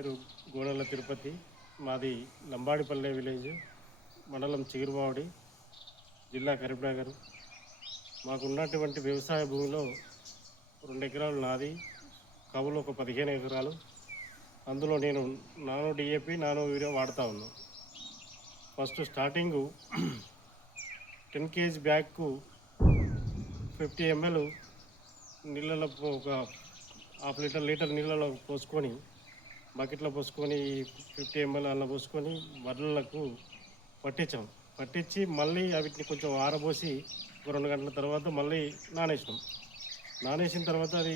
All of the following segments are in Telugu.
పేరు గోడల తిరుపతి. మాది లంబాడిపల్లె విలేజ్, మండలం చిగురుమామిడి, జిల్లా కరీంనగర్. మాకున్నటువంటి వ్యవసాయ భూమిలో 2 ఎకరాలు నాది, కవులు ఒక 15 ఎకరాలు. అందులో నేను నానో డిఏపి, నానో యూరియా వాడుతూ ఉన్నాను. ఫస్ట్ స్టార్టింగు 10 kg బ్యాగ్కు 50 ml నీళ్ళలో ఒక హాఫ్ లీటర్ నీళ్ళలో పోసుకొని, బకెట్లో పోసుకొని 50 ml అలా పోసుకొని వడ్లకు పట్టించి మళ్ళీ వీటిని కొంచెం ఆరబోసి ఒక 2 గంటల తర్వాత మళ్ళీ నానేసిన తర్వాత అది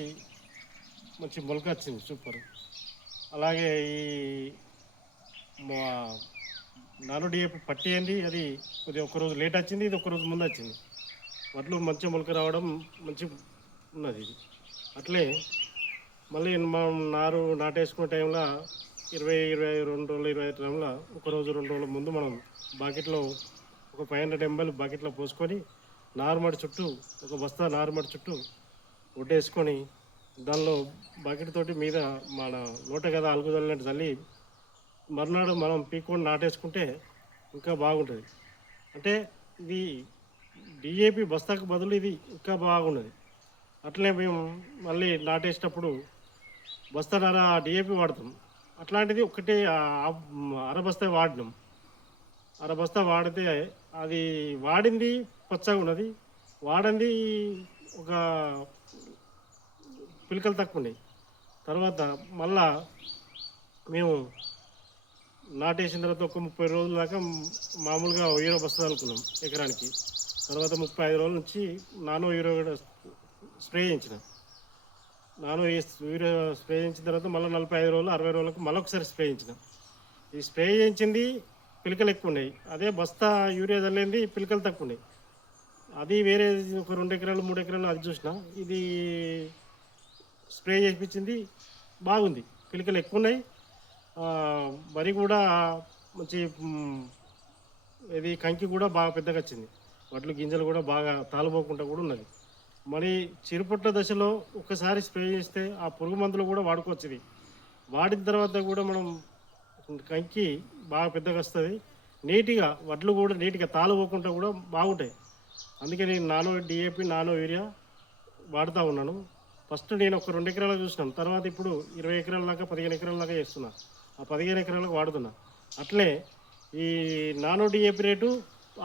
మంచి మొలక వచ్చింది, సూపర్. అలాగే ఈ నానో డిఏపి పట్టింది, అది కొద్దిగా ఒకరోజు లేట్ వచ్చింది, ఇది ఒకరోజు ముందు వచ్చింది. వడ్లు మంచి మొలక రావడం మంచి ఉన్నది. ఇది అట్లే మళ్ళీ మనం నారు నాటేసుకునే టైంలో 22 రోజులు 25 టైంలో ఒకరోజు 2 రోజుల ముందు మనం బకెట్లో ఒక 500 ml బకెట్లో పోసుకొని నారుమడి చుట్టూ ఒక బస్తా నారుమడి చుట్టూ ఒడ్డేసుకొని దానిలో బకెట్ తోటి మీద మన నోట కదా అలుగుదలన్నట్టు చల్లి మర్నాడు మనం పీక్కొని నాటేసుకుంటే ఇంకా బాగుంటుంది. అంటే ఇది డిఏపి బస్తాకు బదులు ఇది ఇంకా బాగున్నది. అట్లనే మేము మళ్ళీ నాటేసేటప్పుడు బస్తాన్నర డిఏపి వాడతాం. అట్లాంటిది ఒకటే అరబస్తా వాడినాం. అరబస్తా వాడితే అది వాడింది పచ్చగా ఉన్నది, వాడింది ఒక పిలకలు తక్కువ ఉన్నాయి. తర్వాత మళ్ళా మేము నాటేసిన తర్వాత ఒక 30 రోజుల దాకా మామూలుగా యూరియా బస్తా అనుకున్నాం ఎకరానికి. తర్వాత 35 రోజుల నుంచి నానో యూరియా కూడా స్ప్రే చేయించిన. యూరియా స్ప్రే చేయించిన తర్వాత మళ్ళీ 45 రోజులు 60 రోజులకు మళ్ళీ ఒకసారి స్ప్రే చేయించిన. ఈ స్ప్రే చేయించింది పిలకలు ఎక్కువ ఉన్నాయి, అదే బస్తా యూరియా చల్లింది పిలకలు తక్కువ ఉన్నాయి. అది వేరే ఒక 2 ఎకరాలు 3 ఎకరాలు అది చూసిన, ఇది స్ప్రే చేయించింది బాగుంది, పిలకలు ఎక్కువ ఉన్నాయి. వరి కూడా మంచి ఇది కంకి కూడా బాగా పెద్దగా వచ్చింది, వడ్లు గింజలు కూడా బాగా తాలుపోకుండా కూడా ఉన్నది. మరి చిరుపట్ల దశలో ఒకసారి స్ప్రే చేస్తే ఆ పురుగు మందులు కూడా వాడుకోవచ్చు. ఇది వాడిన తర్వాత కూడా మనం కంకి బాగా పెద్దగా వస్తుంది, నీట్గా వడ్లు కూడా నీట్గా తాలుపోకుండా కూడా బాగుంటాయి. అందుకే నేను నానో డిఏపి నానో యూరియా వాడుతూ ఉన్నాను. ఫస్ట్ నేను ఒక 2 ఎకరాలు చూసినాను, తర్వాత ఇప్పుడు 20 ఎకరాల దాకా 15 ఎకరాల దాకా చేస్తున్నా, ఆ 15 ఎకరాలకు వాడుతున్నా. అట్లే ఈ నానో డిఏపి రేటు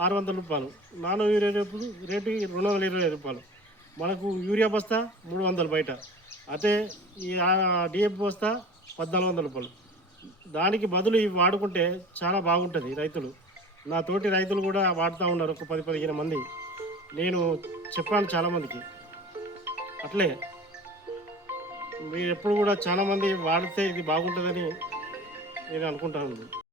600 రూపాయలు, నానో యూరియా రేటు 225 రూపాయలు. మనకు యూరియా బస్తా 300 బయట, అదే ఈ డిఏపి బస్తా 1400 రూపాయలు. దానికి బదులు ఇవి వాడుకుంటే చాలా బాగుంటుంది. నా తోటి రైతులు కూడా వాడుతూ ఉన్నారు, ఒక 10-15 మంది. నేను చెప్పాను చాలామందికి. అట్లే మీరు ఎప్పుడు కూడా చాలామంది వాడితే ఇది బాగుంటుందని నేను అనుకుంటాను.